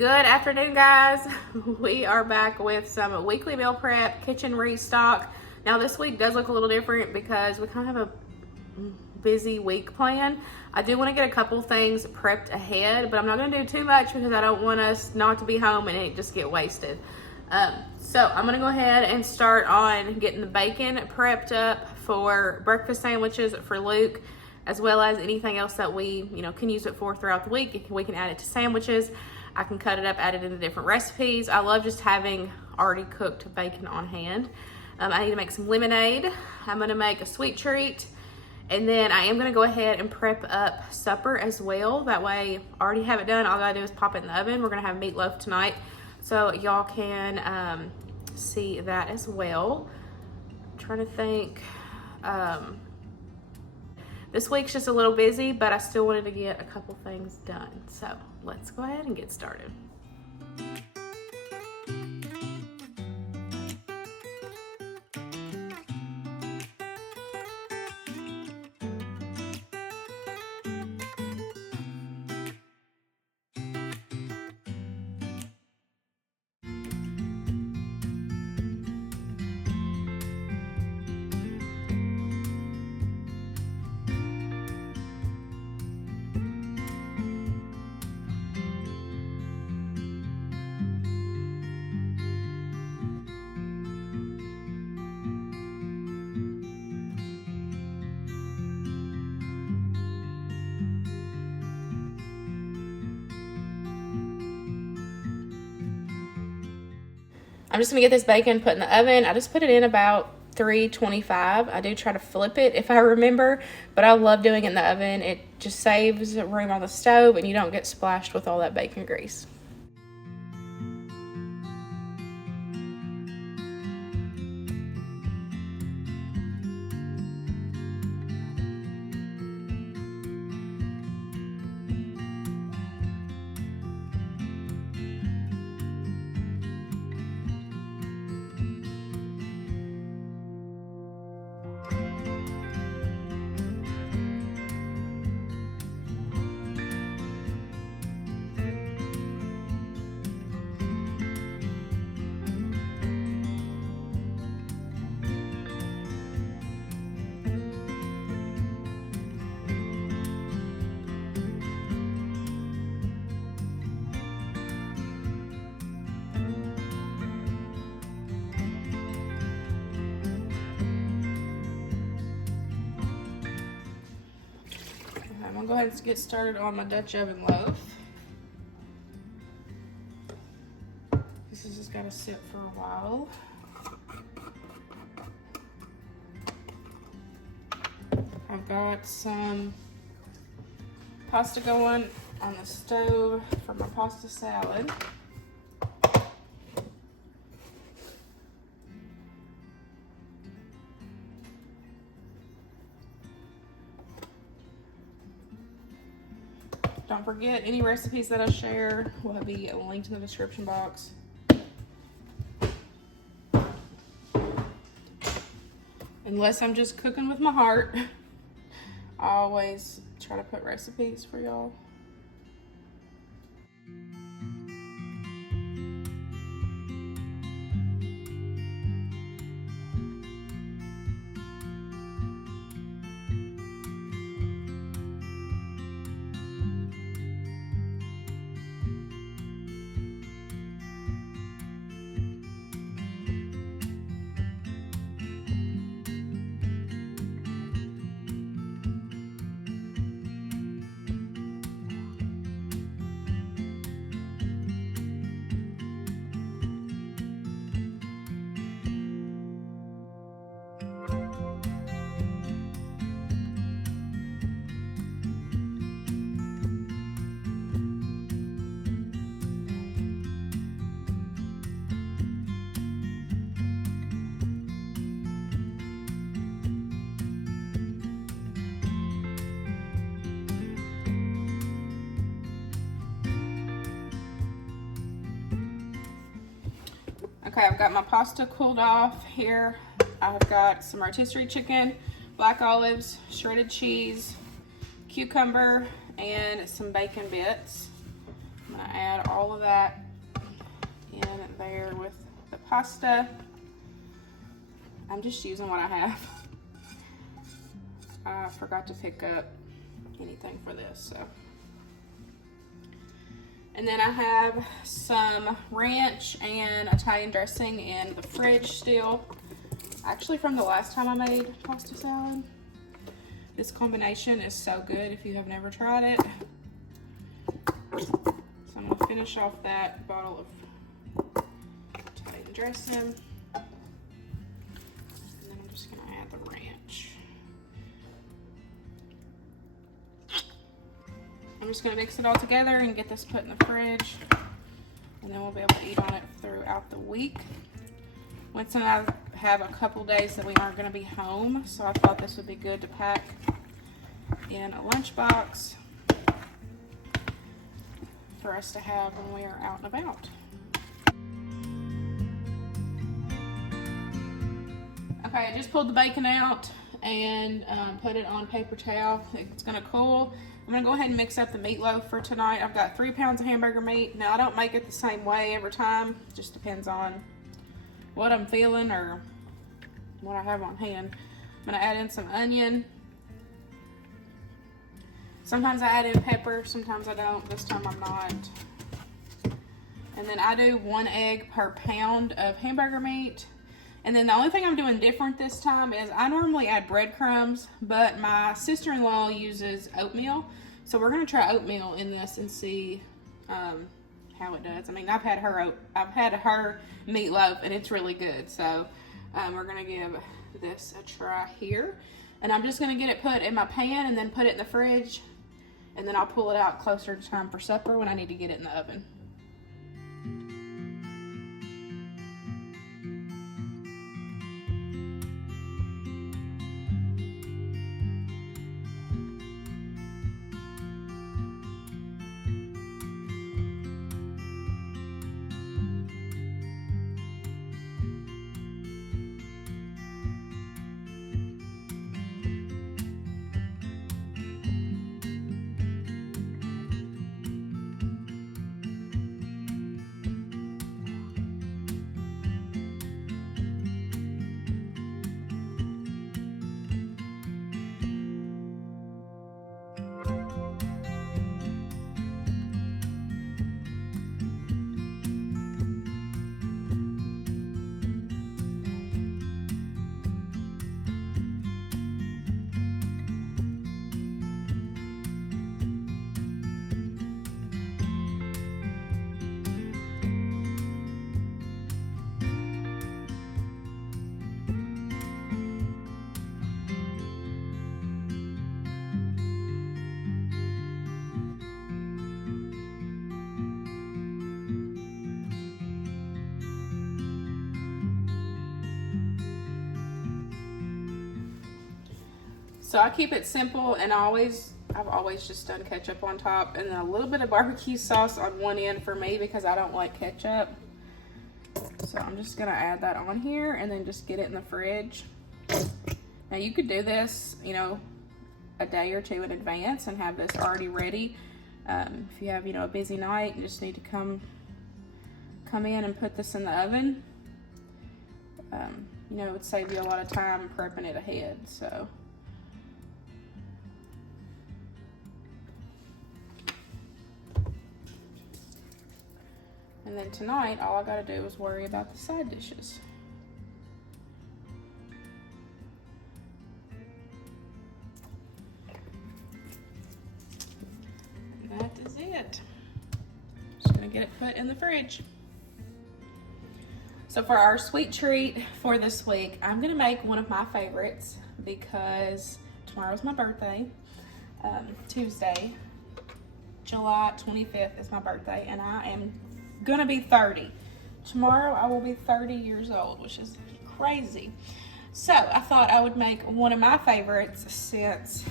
Good afternoon, guys. We are back with some weekly meal prep, kitchen restock. Now this week does look a little different because we kind of have a busy week plan. I do want to get a couple things prepped ahead, but I'm not going to do too much because I don't want us not to be home and it just get wasted. So I'm going to go ahead and start on getting the bacon prepped up for breakfast sandwiches for Luke, as well as anything else that we can use it for throughout the week. We can add it to sandwiches. I can cut it up, add it into different recipes. I love just having already cooked bacon on hand. I need to make some lemonade. I'm gonna make a sweet treat. And then I am gonna go ahead and prep up supper as well. That way, I already have it done. All I gotta do is pop it in the oven. We're gonna have meatloaf tonight. So y'all can see that as well. I'm trying to think. This week's just a little busy, but I still wanted to get a couple things done. So let's go ahead and get started. I'm just gonna get this bacon put in the oven. I just put it in about 325. I do try to flip it if I remember, but I love doing it in the oven. It just saves room on the stove and you don't get splashed with all that bacon grease. I'm gonna go ahead and get started on my Dutch oven loaf. This has just gotta sit for a while. I've got some pasta going on the stove for my pasta salad. Don't forget, any recipes that I share will be linked in the description box. Unless I'm just cooking with my heart, I always try to put recipes for y'all. Okay, I've got my pasta cooled off here. I've got some rotisserie chicken, black olives, shredded cheese, cucumber, and some bacon bits. I'm gonna add all of that pasta. I'm just using what I have. I forgot to pick up anything for this, so. And then I have some ranch and Italian dressing in the fridge still. Actually from the last time I made pasta salad. This combination is so good if you have never tried it. So I'm gonna finish off that bottle of Italian dressing. And then I'm just gonna add the ranch. I'm just gonna mix it all together and get this put in the fridge. And then we'll be able to eat on it throughout the week. Winston and I have a couple days that we aren't gonna be home, so I thought this would be good to pack in a lunchbox for us to have when we are out and about. Okay, I just pulled the bacon out and put it on paper towel. It's gonna cool. I'm gonna go ahead and mix up the meatloaf for tonight. I've got 3 pounds of hamburger meat. Now I don't make it the same way every time. It just depends on what I'm feeling or what I have on hand. I'm gonna add in some onion. Sometimes I add in pepper, sometimes I don't. This time I'm not. And then I do 1 egg per pound of hamburger meat. And then the only thing I'm doing different this time is I normally add breadcrumbs, but my sister-in-law uses oatmeal. So we're gonna try oatmeal in this and see how it does. I mean, I've had her meatloaf and it's really good. So we're gonna give this a try here. And I'm just gonna get it put in my pan and then put it in the fridge. And then I'll pull it out closer to time for supper when I need to get it in the oven. So I keep it simple, and I've always just done ketchup on top and then a little bit of barbecue sauce on one end for me because I don't like ketchup. So I'm just gonna add that on here and then just get it in the fridge. Now you could do this, you know, a day or two in advance and have this already ready. If you have, you know, a busy night and just need to come in and put this in the oven, you know, it would save you a lot of time prepping it ahead. So. And then tonight, all I gotta do is worry about the side dishes. And that is it. Just gonna get it put in the fridge. So for our sweet treat for this week, I'm gonna make one of my favorites because tomorrow's my birthday. Tuesday, July 25th is my birthday, and I am gonna be 30. Tomorrow I will be 30 years old, which is crazy. So I thought I would make one of my favorites since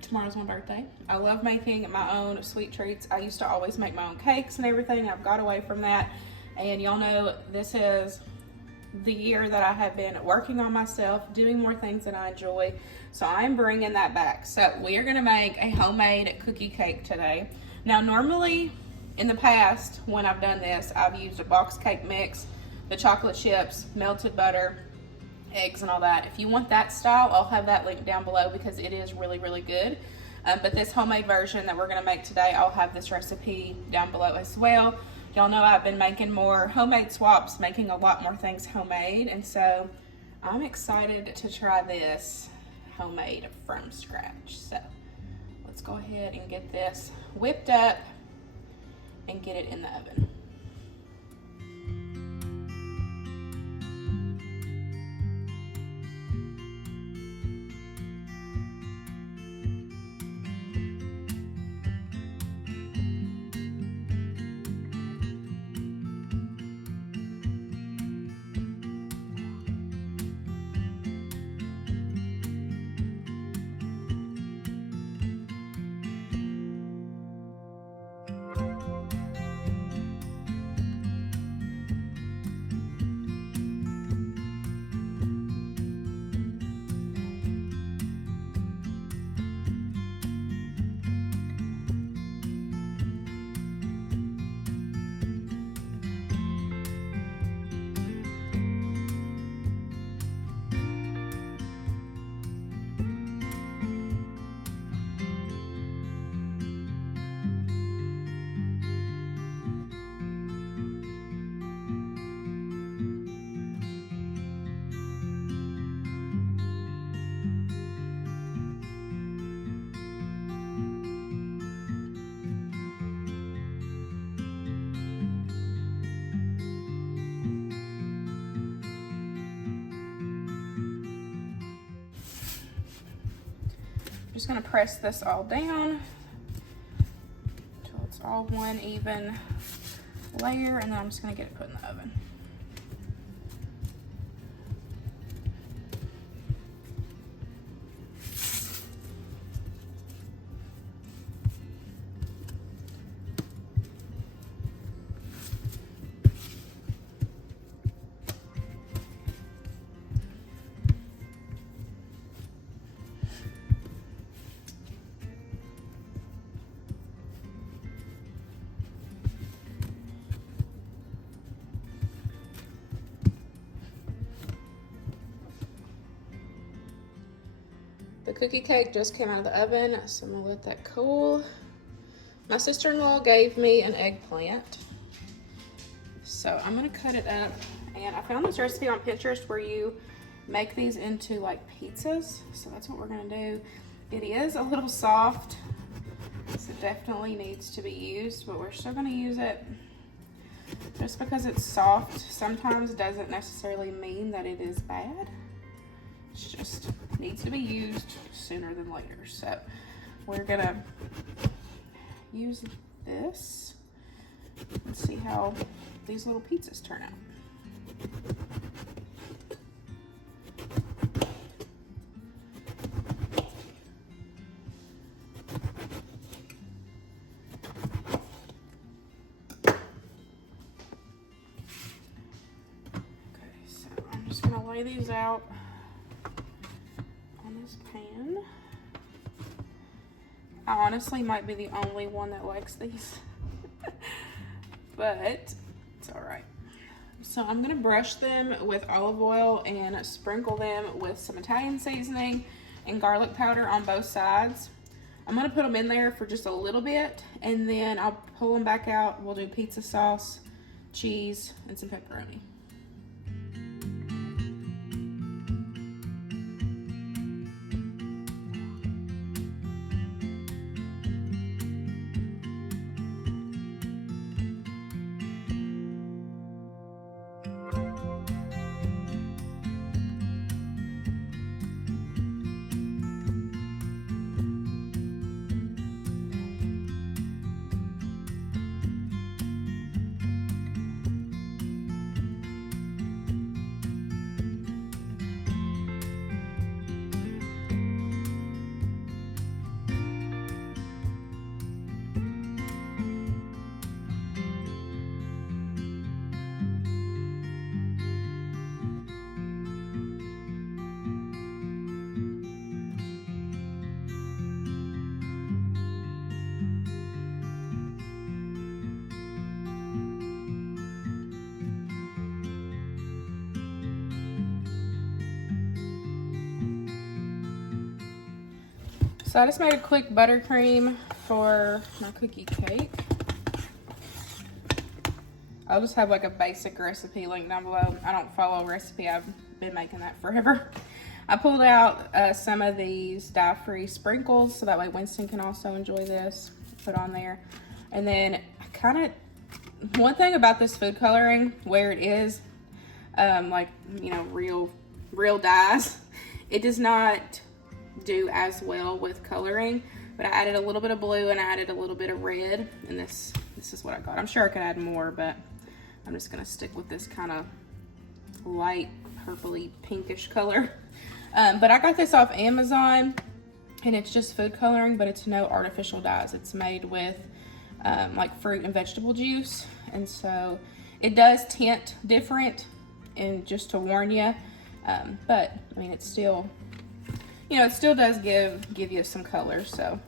tomorrow's my birthday. I love making my own sweet treats. I used to always make my own cakes and everything. I've got away from that, and y'all know this is the year that I have been working on myself, doing more things that I enjoy. So I'm bringing that back. So we are gonna make a homemade cookie cake today. Now normally In the past, when I've done this, I've used a box cake mix, the chocolate chips, melted butter, eggs, and all that. If you want that style, I'll have that link down below because it is really, really good. But this homemade version that we're gonna make today, I'll have this recipe down below as well. Y'all know I've been making more homemade swaps, making a lot more things homemade, and so I'm excited to try this homemade from scratch. So let's go ahead and get this whipped up and get it in the oven. Just gonna press this all down until it's all one even layer, and then I'm just gonna get it put in the oven. The cookie cake just came out of the oven, so I'm gonna let that cool. My sister-in-law gave me an eggplant, so I'm gonna cut it up. And I found this recipe on Pinterest where you make these into like pizzas, so that's what we're gonna do. It is a little soft, so it definitely needs to be used, but we're still gonna use it. Just because it's soft sometimes doesn't necessarily mean that it is bad. It's just needs to be used sooner than later. So we're gonna use this and see how these little pizzas turn out. Okay, so I'm just gonna lay these out on this pan. I honestly might be the only one that likes these, but it's all right. So I'm gonna brush them with olive oil and sprinkle them with some Italian seasoning and garlic powder on both sides. I'm gonna put them in there for just a little bit, and then I'll pull them back out. We'll do pizza sauce, cheese, and some pepperoni. So I just made a quick buttercream for my cookie cake. I'll just have like a basic recipe link down below. I don't follow a recipe. I've been making that forever. I pulled out some of these dye-free sprinkles so that way Winston can also enjoy this. Put on there. And then one thing about this food coloring, where it is like, you know, real dyes, it does not do as well with coloring, but I added a little bit of blue and I added a little bit of red, and this is what I got. I'm sure I could add more, but I'm just gonna stick with this kind of light purpley pinkish color. But I got this off Amazon, and it's just food coloring, but it's no artificial dyes. It's made with like fruit and vegetable juice, and so it does tint different, and just to warn you, but I mean, it's still, you know, it still does give you some color. So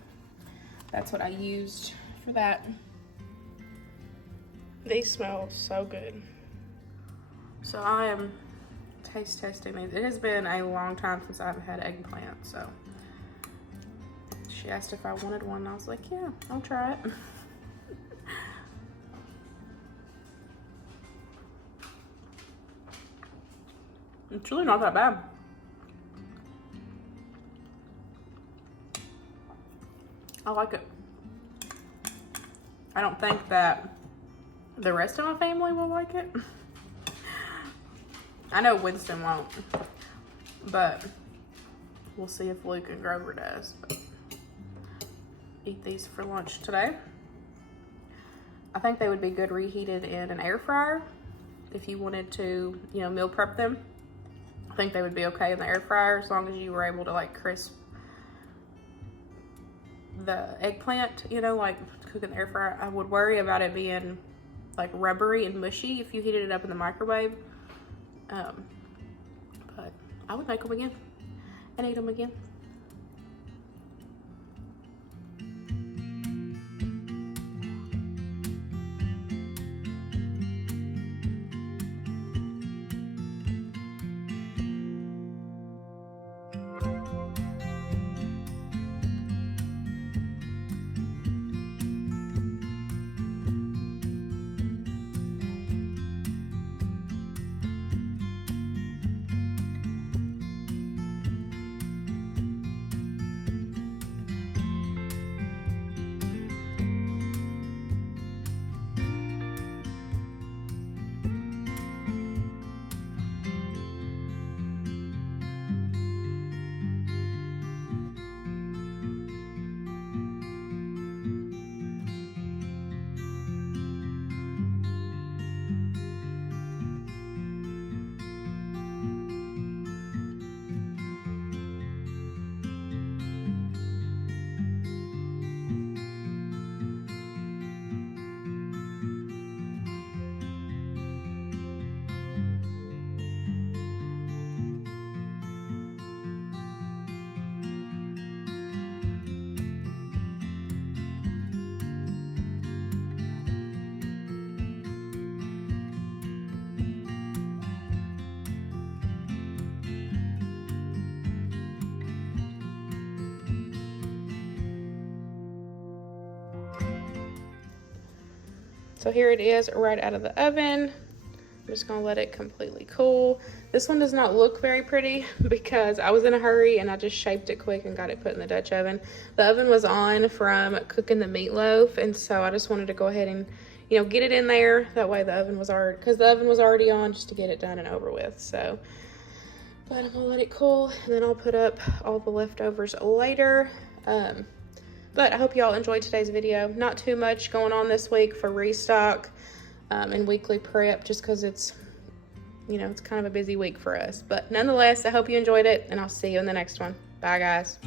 that's what I used for that. These smell so good. So I am taste testing these. It has been a long time since I've had eggplant, so she asked if I wanted one, and I was like, yeah, I'll try it. It's really not that bad. I like it. I don't think that the rest of my family will like it. I know Winston won't, but we'll see if Luke and Grover does. But eat these for lunch today. I think they would be good reheated in an air fryer if you wanted to, you know, meal prep them. I think they would be okay in the air fryer as long as you were able to like crisp the eggplant, you know, like cook in the air fryer. I would worry about it being like rubbery and mushy if you heated it up in the microwave. But I would make them again and eat them again. So here it is right out of the oven. I'm just gonna let it completely cool. This one does not look very pretty because I was in a hurry and I just shaped it quick and got it put in the Dutch oven. The oven was on from cooking the meatloaf, and so I just wanted to go ahead and, you know, get it in there. That way the oven was already, because the oven was already on, just to get it done and over with. So, but I'm gonna let it cool, and then I'll put up all the leftovers later. But I hope y'all enjoyed today's video. Not too much going on this week for Restock and weekly prep, just because it's, you know, it's kind of a busy week for us. But nonetheless, I hope you enjoyed it, and I'll see you in the next one. Bye, guys.